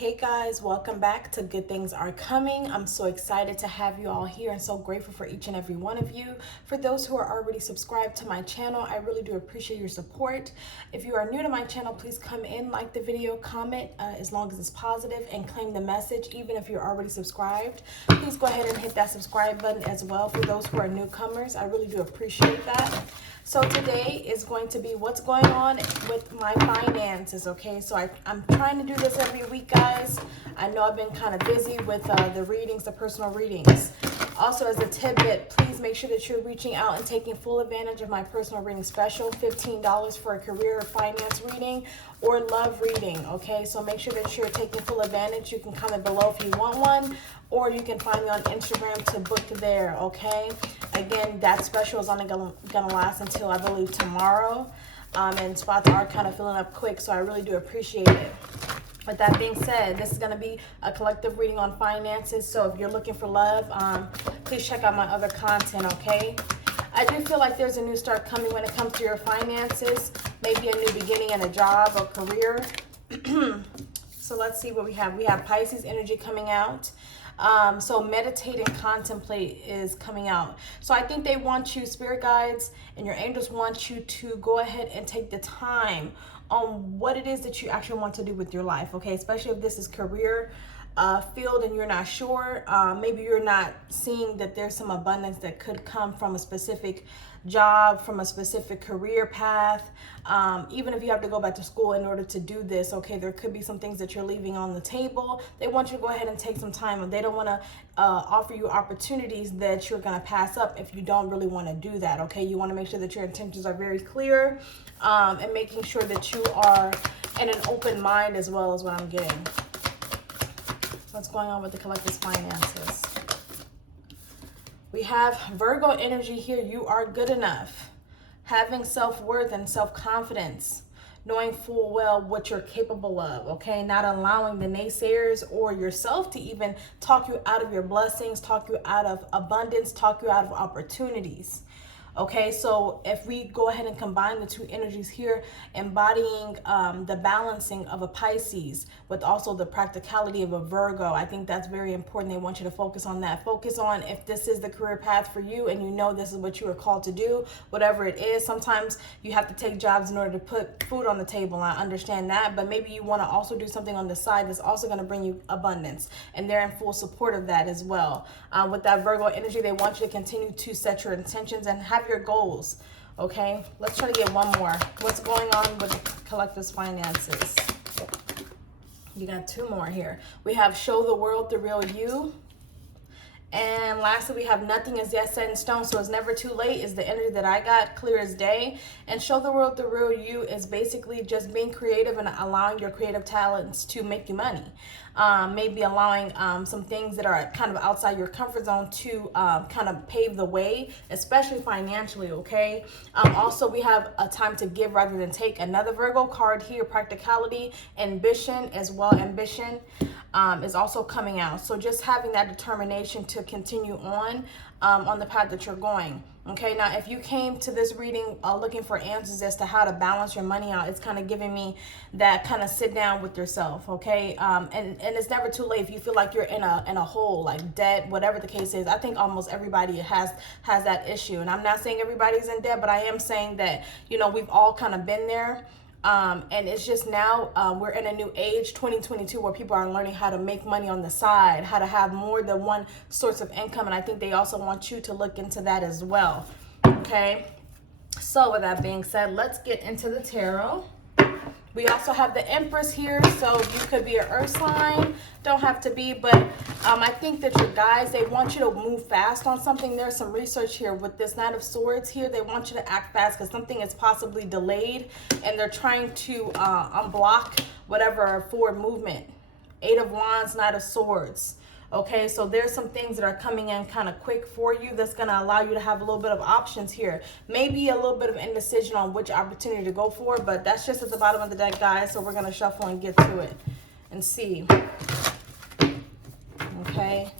Hey guys, welcome back to Good Things Are Coming. I'm so excited to have you all here and so grateful for each and every one of you. For those who are already subscribed to my channel, I really do appreciate your support. If you are new to my channel, please come in, like the video, comment as long as it's positive, and claim the message. Even if you're already subscribed, please go ahead and hit that subscribe button as well. For those who are newcomers, I really do appreciate that. So today is going to be what's going on with my finances, okay? So I'm trying to do this every week, guys. I know I've been kind of busy with the readings, the personal readings. Also, as a tidbit, please make sure that you're reaching out and taking full advantage of my personal reading special, $15 for a career or finance reading or love reading, okay? So make sure that you're taking full advantage. You can comment below if you want one, or you can find me on Instagram to book there, okay? Again, that special is only gonna last until I believe tomorrow, and spots are kind of filling up quick, so I really do appreciate it. With that being said, this is going to be a collective reading on finances, so if you're looking for love, please check out my other content, okay? I do feel like there's a new start coming when it comes to your finances, maybe a new beginning in a job or career. So let's see what we have. We have Pisces energy coming out. So meditate and contemplate is coming out. So I think they want you, spirit guides and your angels want you to go ahead and take the time on what it is that you actually want to do with your life, okay? Especially if this is career field and you're not sure. Maybe you're not seeing that there's some abundance that could come from a specific job, from a specific career path. Even if you have to go back to school in order to do this, okay, there could be some things that you're leaving on the table. They want you to go ahead and take some time, and they don't want to offer you opportunities that you're going to pass up if you don't really want to do that, okay? You want to make sure that your intentions are very clear, and making sure that you are in an open mind as well as what I'm getting. What's going on with the collective's finances? We have Virgo energy here. You are good enough. Having self-worth and self-confidence. Knowing full well what you're capable of, okay? Not allowing the naysayers or yourself to even talk you out of your blessings, talk you out of abundance, talk you out of opportunities. Okay, so if we go ahead and combine the two energies here, embodying the balancing of a Pisces with also the practicality of a Virgo, I think that's very important. They want you to focus on that. Focus on if this is the career path for you and you know this is what you are called to do, whatever it is. Sometimes you have to take jobs in order to put food on the table. I understand that, but maybe you want to also do something on the side that's also going to bring you abundance, and they're in full support of that as well. With that Virgo energy, they want you to continue to set your intentions and have your goals, okay? Let's try to get one more. What's going on with the collective's finances? You got two more here. We have show the world the real you. And lastly, we have nothing is yet set in stone, so it's never too late is the energy that I got, clear as day. And show the world the real you is basically just being creative and allowing your creative talents to make you money. Maybe allowing some things that are kind of outside your comfort zone to kind of pave the way, especially financially, okay? Also, we have a time to give rather than take. Another Virgo card here, practicality, ambition as well. Ambition is also coming out. So just having that determination to continue on the path that you're going. Okay, now if you came to this reading looking for answers as to how to balance your money out, it's kind of giving me that kind of sit down with yourself, okay? And it's never too late if you feel like you're in a hole, like debt, whatever the case is. I think almost everybody has that issue. And I'm not saying everybody's in debt, but I am saying that, you know, we've all kind of been there. And it's just now we're in a new age, 2022, where people are learning how to make money on the side, how to have more than one source of income. And I think they also want you to look into that as well. Okay. So with that being said, let's get into the tarot. We also have the Empress here, so you could be an earth sign, don't have to be, but I think that your guides, they want you to move fast on something. There's some research here with this Knight of Swords here. They want you to act fast because something is possibly delayed, and they're trying to unblock whatever forward movement. Eight of Wands, Knight of Swords. Okay, so there's some things that are coming in kind of quick for you that's going to allow you to have a little bit of options here. Maybe a little bit of indecision on which opportunity to go for, but that's just at the bottom of the deck, guys. So we're going to shuffle and get to it and see. Okay.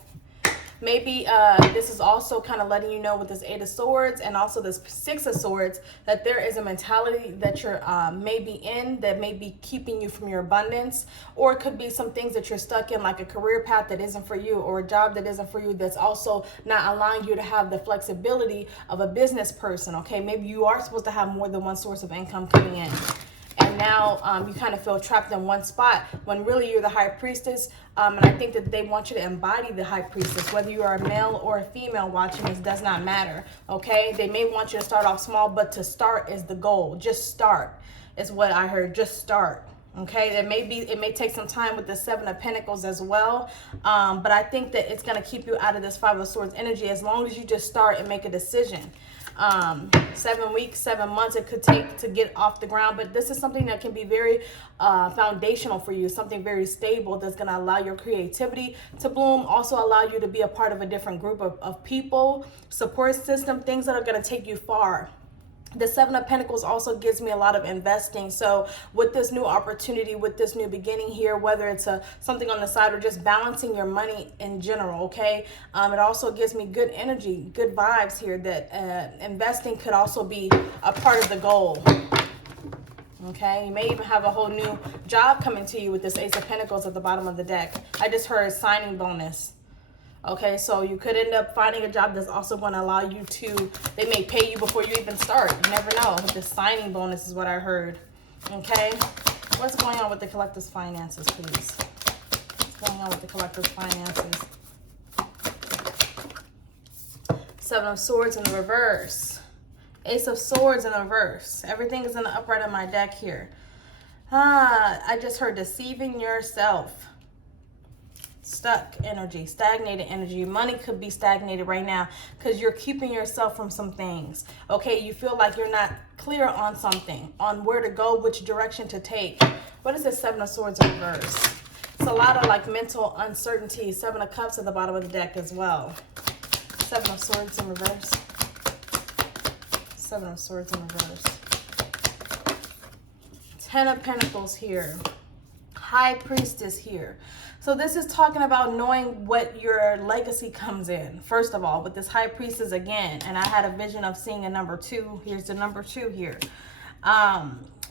Maybe this is also kind of letting you know with this Eight of Swords and also this Six of Swords that there is a mentality that you're maybe in that may be keeping you from your abundance, or it could be some things that you're stuck in, like a career path that isn't for you, or a job that isn't for you, that's also not allowing you to have the flexibility of a business person. Okay, maybe you are supposed to have more than one source of income coming in, and now you kind of feel trapped in one spot when really you're the high priestess. And I think that they want you to embody the high priestess, whether you are a male or a female watching this, does not matter. Okay, they may want you to start off small, but to start is the goal. Just start is what I heard. Just start. Okay, it may take some time with the Seven of Pentacles as well, but I think that it's going to keep you out of this Five of Swords energy as long as you just start and make a decision. 7 weeks, 7 months it could take to get off the ground, but this is something that can be very foundational for you, something very stable that's going to allow your creativity to bloom, also allow you to be a part of a different group of people, support system, things that are going to take you far. The Seven of Pentacles also gives me a lot of investing. So with this new opportunity, with this new beginning here, whether it's something on the side or just balancing your money in general, okay? It also gives me good energy, good vibes here that investing could also be a part of the goal. Okay, you may even have a whole new job coming to you with this Ace of Pentacles at the bottom of the deck. I just heard signing bonus. Okay, so you could end up finding a job that's also going to allow you to, they may pay you before you even start. You never know. The signing bonus is what I heard. Okay, what's going on with the collective's finances, please? What's going on with the collective's finances? Seven of Swords in the reverse. Ace of Swords in the reverse. Everything is in the upright of my deck here. I just heard deceiving yourself. Stuck energy, stagnated energy. Money could be stagnated right now because you're keeping yourself from some things. Okay, you feel like you're not clear on something, on where to go, which direction to take. What is this Seven of Swords in reverse? It's a lot of like mental uncertainty. Seven of Cups at the bottom of the deck as well. Seven of Swords in reverse. Seven of Swords in reverse. 10 of Pentacles here. High Priestess here. So this is talking about knowing what your legacy comes in. First of all, with this High Priestess again, and I had a vision of seeing a number 2. Here's the number 2 here.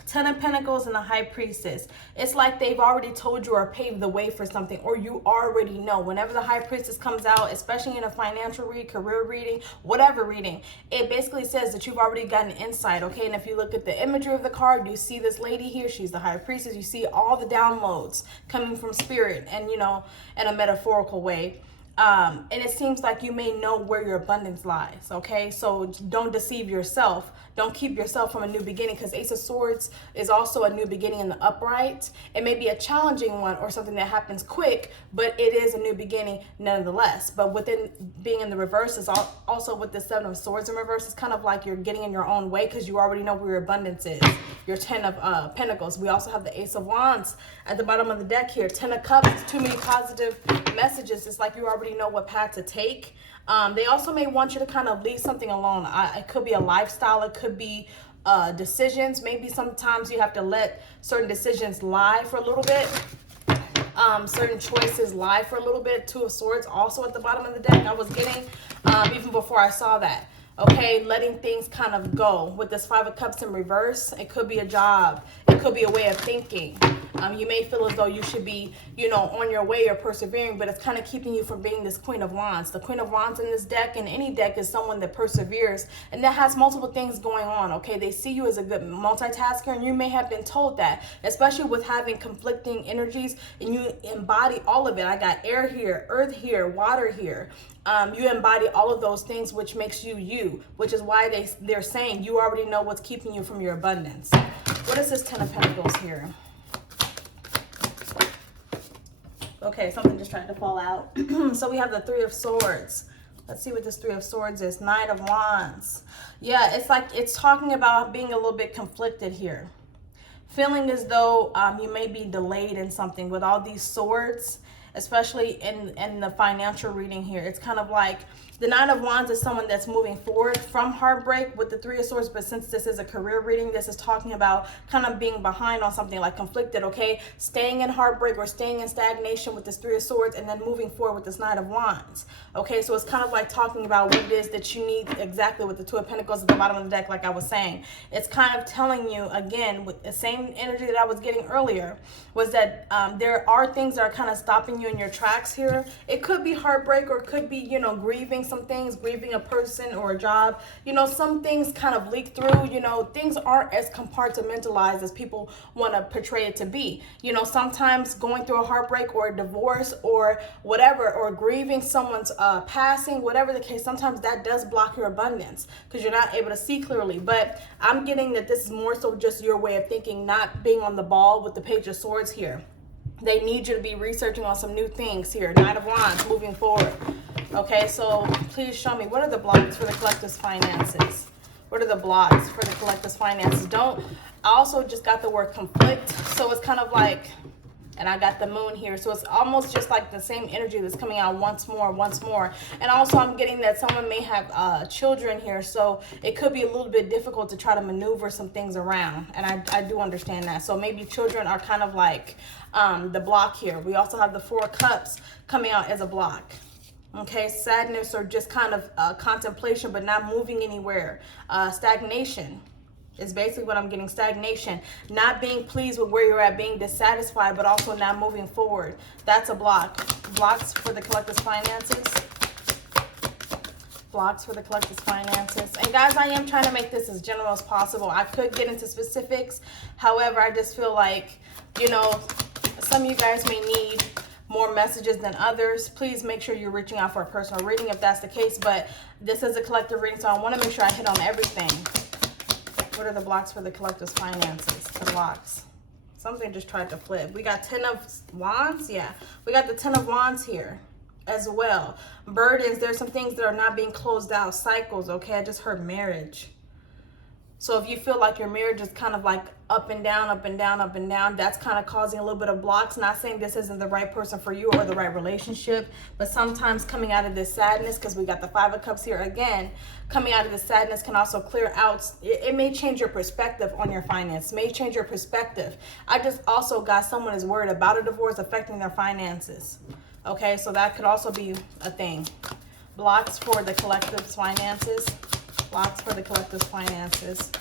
10 of Pentacles and the High Priestess. It's like they've already told you or paved the way for something, or you already know. Whenever the High Priestess comes out, especially in a financial read, career reading, whatever reading, it basically says that you've already gotten insight, okay? And if you look at the imagery of the card, you see this lady here. She's the High Priestess. You see all the downloads coming from Spirit and, you know, in a metaphorical way. And it seems like you may know where your abundance lies, okay? So don't deceive yourself. Don't keep yourself from a new beginning, because Ace of Swords is also a new beginning in the upright. It may be a challenging one or something that happens quick, but it is a new beginning nonetheless. But within being in the reverse is also with the Seven of Swords in reverse, it's kind of like you're getting in your own way because you already know where your abundance is. Your 10 of Pentacles. We also have the Ace of Wands at the bottom of the deck here. 10 of Cups, too many positive messages. It's like you already know what path to take. They also may want you to kind of leave something alone. It could be a lifestyle. It could be decisions. Maybe sometimes you have to let certain decisions lie for a little bit. Certain choices lie for a little bit. Two of Swords also at the bottom of the deck. I was getting even before I saw that. Okay, letting things kind of go. With this Five of Cups in reverse, it could be a job. It could be a way of thinking. You may feel as though you should be, you know, on your way or persevering, but it's kind of keeping you from being this Queen of Wands. The Queen of Wands in this deck, and any deck, is someone that perseveres and that has multiple things going on, okay? They see you as a good multitasker, and you may have been told that, especially with having conflicting energies, and you embody all of it. I got air here, earth here, water here. You embody all of those things, which makes you you, which is why they're saying you already know what's keeping you from your abundance. What is this 10 of Pentacles here? Okay, something just tried to fall out. So we have the Three of Swords. Let's see what this Three of Swords is. Nine of Wands. Yeah, it's like it's talking about being a little bit conflicted here. Feeling as though you may be delayed in something with all these swords. especially in the financial reading here. It's kind of like the Nine of Wands is someone that's moving forward from heartbreak with the Three of Swords, but since this is a career reading, this is talking about kind of being behind on something, like conflicted, okay? Staying in heartbreak or staying in stagnation with this Three of Swords and then moving forward with this Nine of Wands, okay? So it's kind of like talking about what it is that you need exactly with the Two of Pentacles at the bottom of the deck, like I was saying. It's kind of telling you, again, with the same energy that I was getting earlier, was that there are things that are kind of stopping you in your tracks here. It could be heartbreak, or it could be, you know, grieving some things, grieving a person or a job. You know, some things kind of leak through. You know, things aren't as compartmentalized as people want to portray it to be. You know, sometimes going through a heartbreak or a divorce or whatever, or grieving someone's passing, whatever the case, sometimes that does block your abundance because you're not able to see clearly. But I'm getting that this is more so just your way of thinking, not being on the ball with the Page of Swords here. They need you to be researching on some new things here. Nine of Wands, moving forward. Okay, so please show me, what are the blocks for the collective's finances? What are the blocks for the collective's finances? I also just got the word conflict, so it's kind of like, and I got the moon here, so it's almost just like the same energy that's coming out once more. And also I'm getting that someone may have children here, so it could be a little bit difficult to try to maneuver some things around, and I do understand that. So maybe children are kind of like the block here. We also have the Four of Cups coming out as a block. Okay, sadness or just kind of contemplation but not moving anywhere. Stagnation is basically what I'm getting. Stagnation, not being pleased with where you're at, being dissatisfied, but also not moving forward. That's a block. Blocks for the collective's finances. Blocks for the collective's finances. And guys, I am trying to make this as general as possible. I could get into specifics. However, I just feel like, you know, some of you guys may need more messages than others. Please make sure you're reaching out for a personal reading if that's the case. But this is a collective reading, so I want to make sure I hit on everything. What are the blocks for the collective's finances? The blocks. Something just tried to flip. We got 10 of Wands. Yeah, we got the 10 of Wands here as well. Burdens. There's some things that are not being closed out. Cycles. Okay, I just heard marriage. So if you feel like your marriage is kind of like up and down, up and down, up and down, that's kind of causing a little bit of blocks. Not saying this isn't the right person for you or the right relationship, but sometimes coming out of this sadness, because we got the Five of Cups here again, coming out of this sadness can also clear out. It may change your perspective on your finance, may change your perspective. I just also got someone is worried about a divorce affecting their finances. Okay, so that could also be a thing. Blocks for the collective's finances. Blocks for the collective's finances.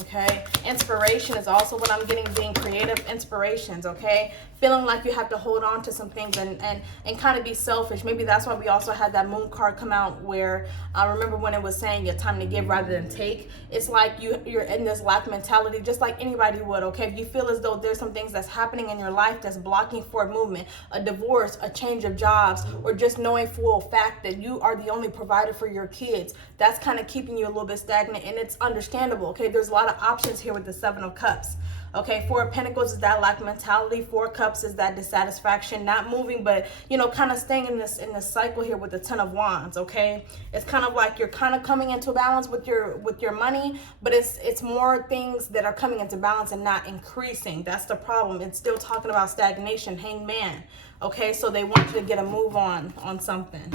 Okay, inspiration is also what I'm getting, being creative. Inspirations, okay? Feeling like you have to hold on to some things and kind of be selfish. Maybe that's why we also had that moon card come out where, I remember when it was saying your time to give rather than take. It's like you're in this lack mentality, just like anybody would, okay? If you feel as though there's some things that's happening in your life that's blocking forward movement, a divorce, a change of jobs, or just knowing for a fact that you are the only provider for your kids, that's kind of keeping you a little bit stagnant, and it's understandable, okay? There's a lot of options here with the Seven of Cups. Okay, Four of Pentacles is that lack mentality. Four of Cups is that dissatisfaction, not moving, but, you know, kind of staying in this cycle here with the Ten of Wands. Okay, it's kind of like you're kind of coming into balance with your money, but it's more things that are coming into balance and not increasing. That's the problem. It's still talking about stagnation. Hangman. Okay, so they want you to get a move on something.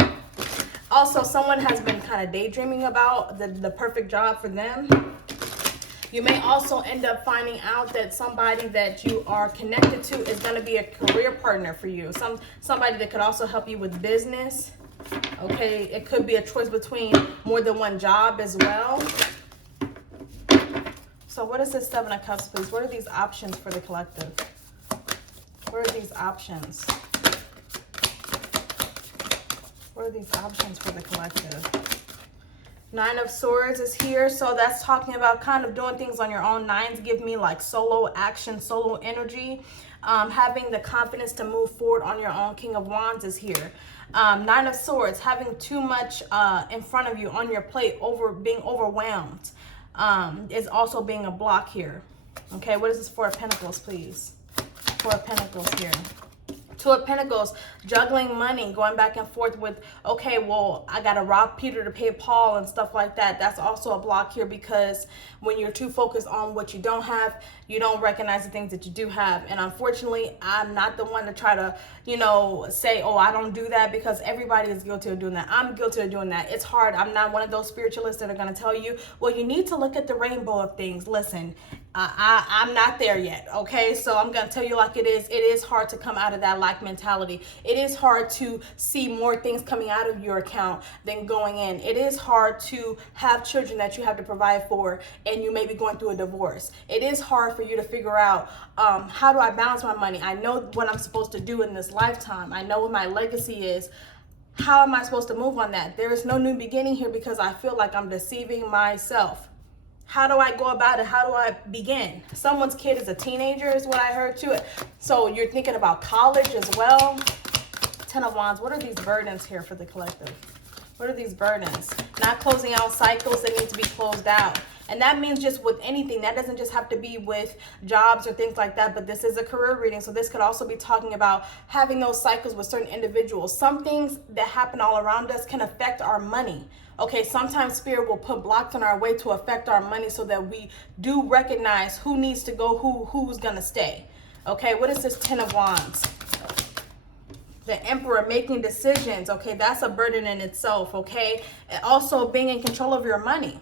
Also, someone has been kind of daydreaming about the perfect job for them. You may also end up finding out that somebody that you are connected to is going to be a career partner for you. Somebody that could also help you with business. Okay, it could be a choice between more than one job as well. So what is this Seven of Cups, please? What are these options for the collective? What are these options? What are these options for the collective? Nine of Swords is here, so that's talking about kind of doing things on your own. Nines give me like solo action, solo energy. Having the confidence to move forward on your own. King of Wands is here. Nine of Swords, having too much in front of you on your plate, being overwhelmed, is also being a block here. Okay, what is this Four of Pentacles, please? Four of Pentacles here. Two of Pentacles, juggling money, going back and forth with, okay, well, I got to rob Peter to pay Paul and stuff like that. That's also a block here, because when you're too focused on what you don't have, you don't recognize the things that you do have. And unfortunately, I'm not the one to try to, say, oh, I don't do that, because everybody is guilty of doing that. I'm guilty of doing that. It's hard. I'm not one of those spiritualists that are going to tell you, well, you need to look at the rainbow of things. Listen, I'm not there yet, okay? So I'm going to tell you like it is. It is hard to come out of that lack mentality. It is hard to see more things coming out of your account than going in. It is hard to have children that you have to provide for, and you may be going through a divorce. It is hard for you to figure out, how do I balance my money? I know what I'm supposed to do in this lifetime. I know what my legacy is. How am I supposed to move on that? There is no new beginning here, because I feel like I'm deceiving myself. How do I go about it? How do I begin? Someone's kid is a teenager is what I heard too. So you're thinking about college as well. Ten of Wands. What are these burdens here for the collective? What are these burdens? Not closing out cycles that need to be closed out. And that means just with anything. That doesn't just have to be with jobs or things like that, but this is a career reading. So this could also be talking about having those cycles with certain individuals. Some things that happen all around us can affect our money. Okay, sometimes Spirit will put blocks on our way to affect our money, so that we do recognize who needs to go, who's going to stay. Okay, what is this Ten of Wands? The Emperor, making decisions. Okay, that's a burden in itself. Okay, and also being in control of your money.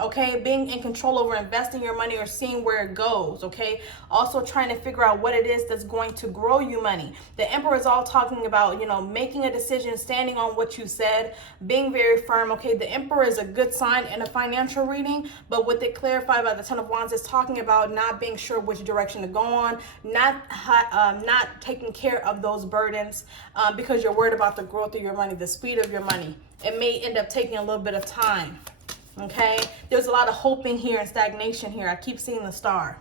Okay, being in control over investing your money or seeing where it goes. Okay, also trying to figure out what it is that's going to grow you money. The Emperor is all talking about, making a decision, standing on what you said, being very firm. Okay, the Emperor is a good sign in a financial reading, but what they clarify by the Ten of Wands is talking about not being sure which direction to go on, not taking care of those burdens, because you're worried about the growth of your money, the speed of your money. It may end up taking a little bit of time. Okay, there's a lot of hoping here and stagnation here. I keep seeing the star.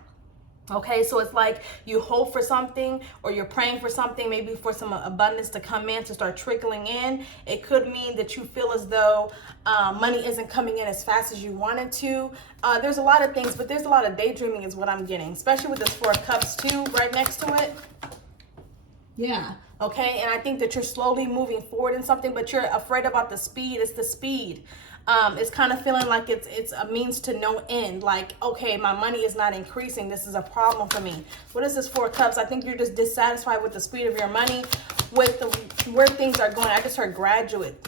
Okay, so it's like you hope for something, or you're praying for something, maybe for some abundance to come in, to start trickling in. It could mean that you feel as though money isn't coming in as fast as you want it to. There's a lot of things, but there's a lot of daydreaming is what I'm getting, especially with this Four of Cups too, right next to it. Yeah. Okay, and I think that you're slowly moving forward in something, but you're afraid about the speed. It's the speed. It's kind of feeling like it's a means to no end. Like, okay, my money is not increasing. This is a problem for me. What is this Four of Cups? I think you're just dissatisfied with the speed of your money, with where things are going. I just heard graduate.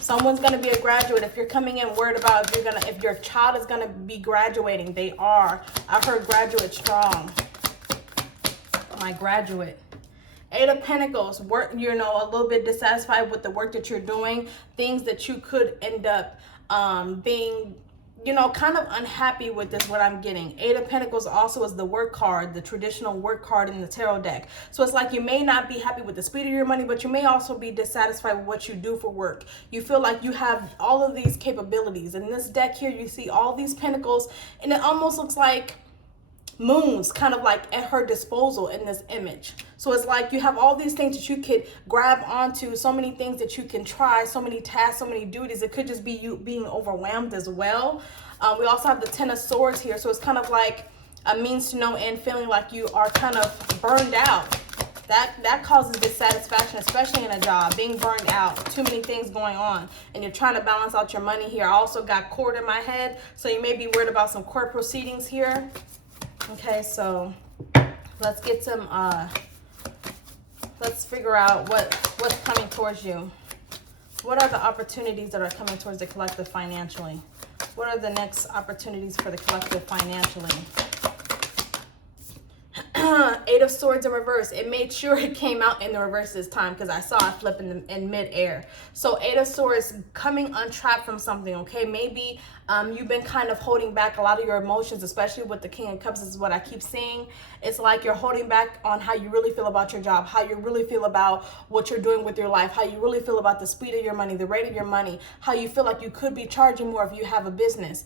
Someone's going to be a graduate. If you're coming in worried about if your child is going to be graduating, they are. I heard graduate strong. My graduate. Eight of Pentacles, work, a little bit dissatisfied with the work that you're doing, things that you could end up being, kind of unhappy with is what I'm getting. Eight of Pentacles also is the work card, the traditional work card in the tarot deck. So it's like you may not be happy with the speed of your money, but you may also be dissatisfied with what you do for work. You feel like you have all of these capabilities. In this deck here, you see all these pentacles, and it almost looks like moons kind of like at her disposal in this image. So it's like you have all these things that you could grab onto, so many things that you can try, so many tasks, so many duties. It could just be you being overwhelmed as well. We also have the Ten of Swords here. So it's kind of like a means to no end, feeling like you are kind of burned out. That causes dissatisfaction, especially in a job, being burned out, too many things going on, and you're trying to balance out your money here. I also got court in my head, so you may be worried about some court proceedings here. Okay, so let's get some, let's figure out what's coming towards you. What are the opportunities that are coming towards the collective financially? What are the next opportunities for the collective financially? Eight of Swords in reverse. It made sure it came out in the reverse this time, because I saw it flip in mid-air. So Eight of Swords, coming untrapped from something, okay? Maybe you've been kind of holding back a lot of your emotions, especially with the King of Cups. This is what I keep seeing. It's like you're holding back on how you really feel about your job, how you really feel about what you're doing with your life, how you really feel about the speed of your money, the rate of your money, how you feel like you could be charging more if you have a business.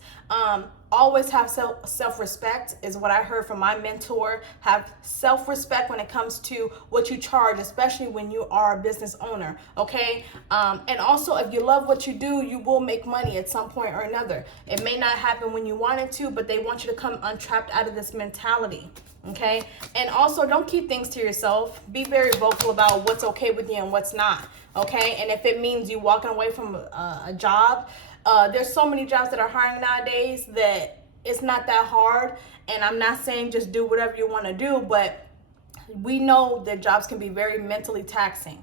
Always have self-respect is what I heard from my mentor. Have self-respect when it comes to what you charge, especially when you are a business owner, okay? And also, if you love what you do, you will make money at some point or another. It may not happen when you want it to, but they want you to come untrapped out of this mentality. Okay, and also don't keep things to yourself. Be very vocal about what's okay with you and what's not. Okay, and if it means you walking away from a job, there's so many jobs that are hiring nowadays that it's not that hard. And I'm not saying just do whatever you want to do, but we know that jobs can be very mentally taxing.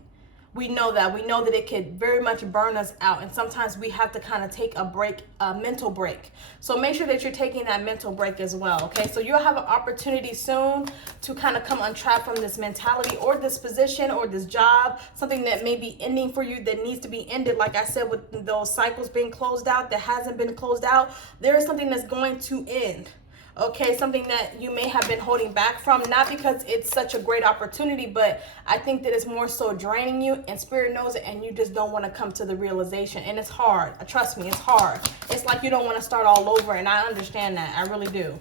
We know that it could very much burn us out, and sometimes we have to kind of take a break, a mental break. So make sure that you're taking that mental break as well. Okay, so you'll have an opportunity soon to kind of come untrapped from this mentality or this position or this job, something that may be ending for you that needs to be ended. Like I said, with those cycles being closed out that hasn't been closed out, there is something that's going to end. Okay, something that you may have been holding back from, not because it's such a great opportunity, but I think that it's more so draining you, and spirit knows it, and you just don't want to come to the realization. And it's hard. Trust me, it's hard. It's like you don't want to start all over, and I understand that. I really do.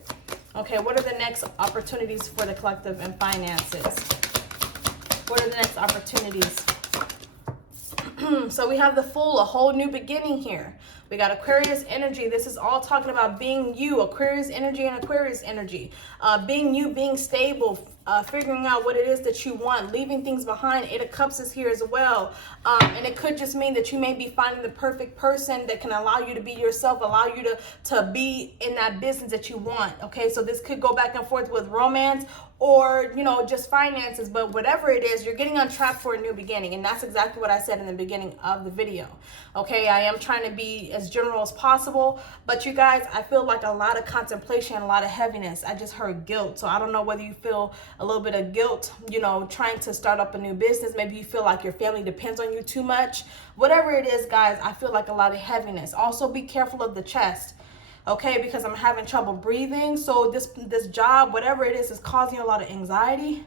Okay, what are the next opportunities for the collective and finances? What are the next opportunities? So we have the Fool, a whole new beginning here. We got Aquarius energy. This is all talking about being you, Aquarius energy and Aquarius energy. Being you, being stable, figuring out what it is that you want, leaving things behind. Eight of Cups is here as well. And it could just mean that you may be finding the perfect person that can allow you to be yourself, allow you to be in that business that you want. Okay, so this could go back and forth with romance or, you know, just finances. But whatever it is, you're getting untrapped for a new beginning. And that's exactly what I said in the beginning of the video. Okay, I am trying to be as general as possible, but you guys, I feel like a lot of contemplation, a lot of heaviness. I just heard guilt. So I don't know whether you feel a little bit of guilt, you know, trying to start up a new business. Maybe you feel like your family depends on you too much. Whatever it is, guys, I feel like a lot of heaviness. Also be careful of the chest. Okay, because I'm having trouble breathing. So this job, whatever it is causing a lot of anxiety.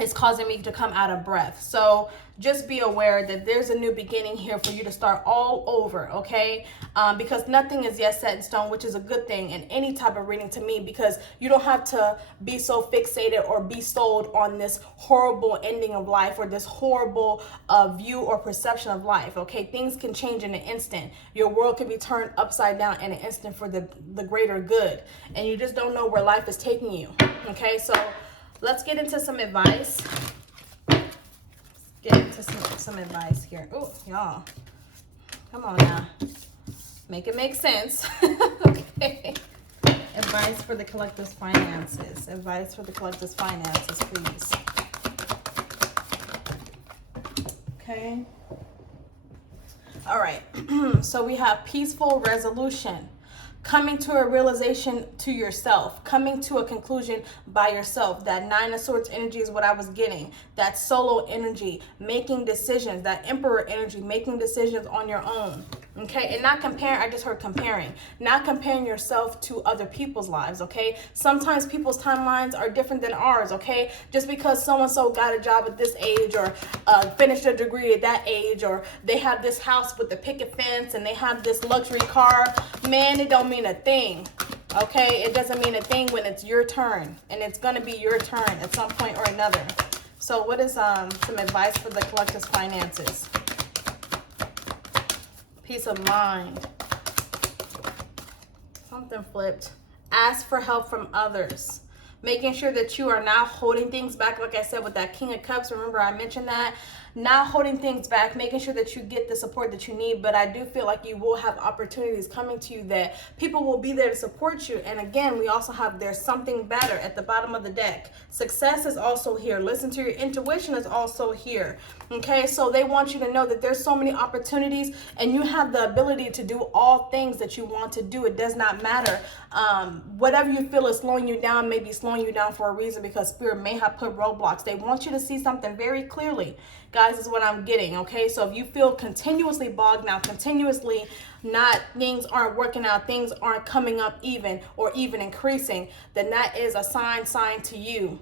It's causing me to come out of breath. So just be aware that there's a new beginning here for you to start all over, okay? Because nothing is yet set in stone, which is a good thing in any type of reading to me, because you don't have to be so fixated or be sold on this horrible ending of life or this horrible view or perception of life, okay? Things can change in an instant. Your world can be turned upside down in an instant for the greater good, and you just don't know where life is taking you, okay? So let's get into some advice. Get into some advice here. Oh, y'all. Come on now. Make it make sense. Okay. Advice for the collective's finances. Advice for the collective's finances, please. Okay. All right. So we have peaceful resolution. Coming to a realization to yourself, coming to a conclusion by yourself. That Nine of Swords energy is what I was getting. That solo energy, making decisions. That Emperor energy, making decisions on your own. Okay, and not comparing. I just heard comparing. Not comparing yourself to other people's lives, okay? Sometimes people's timelines are different than ours, okay? Just because so-and-so got a job at this age or finished a degree at that age, or they have this house with the picket fence and they have this luxury car, man, it don't mean a thing, okay? It doesn't mean a thing when it's your turn, and it's going to be your turn at some point or another. So what is some advice for the collective's finances? Peace of mind. Something flipped. Ask for help from others. Making sure that you are not holding things back. Like I said, with that King of Cups, remember I mentioned that. Not holding things back, making sure that you get the support that you need. But I do feel like you will have opportunities coming to you that people will be there to support you. And again, we also have there's something better at the bottom of the deck. Success is also here. Listen to your intuition is also here. Okay, so they want you to know that there's so many opportunities and you have the ability to do all things that you want to do. It does not matter. Whatever you feel is slowing you down may be slowing you down for a reason, because Spirit may have put roadblocks. They want you to see something very clearly. Guys, is what I'm getting, okay? So if you feel continuously bogged down, continuously things aren't working out, things aren't coming up even or even increasing, then that is a sign to you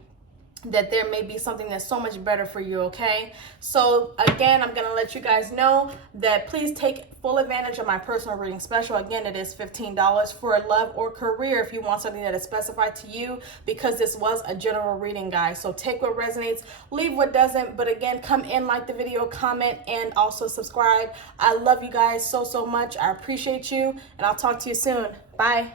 that there may be something that's so much better for you, okay? So again, I'm gonna let you guys know that please take full advantage of my personal reading special. Again, it is $15 for love or career if you want something that is specified to you, because this was a general reading, guys. So take what resonates, leave what doesn't. But again, come in, like the video, comment, and also subscribe. I love you guys so much. I appreciate you, and I'll talk to you soon. Bye.